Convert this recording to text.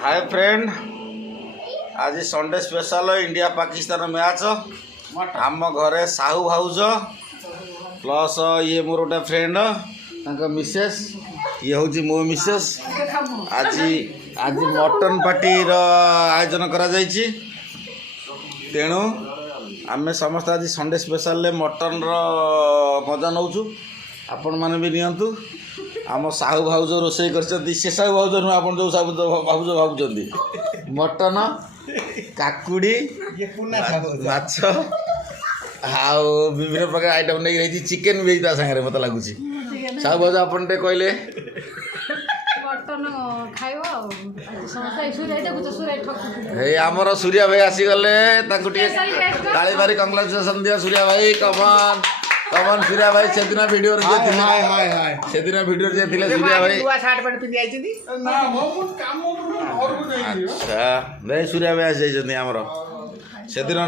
Hi friend, आज Sunday special India Pakistan match आम घरे साहू भाउज प्लस ये मोर गोटे फ्रेंड मिसेस ये हूँ मो मिसेस आज आज मटन पार्टी आयोजन करा जायछि। तेणु आमे समस्त आज संडे स्पेशल मटन मजा नौचु आपण मैंने भी नियंतु। आम साहू भाउज रोषे कर साहू भाउज नुह आप जो साहू भाउज भावुं मटन काकुड़ी माछ आउ विभिन्न प्रकार आइटम नहीं रही चिकेन भी सागर मत लगुच। साहू भाउज आप कहले आमर सूर्या भाई आसीगले ताली मारी कंग्रेचुलेसन दिया सूर्या भाई कमन कमन सूर्या भाई से दिन वीडियो से दिन वीडियो जे थिले सूर्या भाई शर्ट पैंट पिंधि आइछिनी ना मो काम घर को जाई। अच्छा नहीं सूर्या भाई आसी जाइछनी हमर से दिन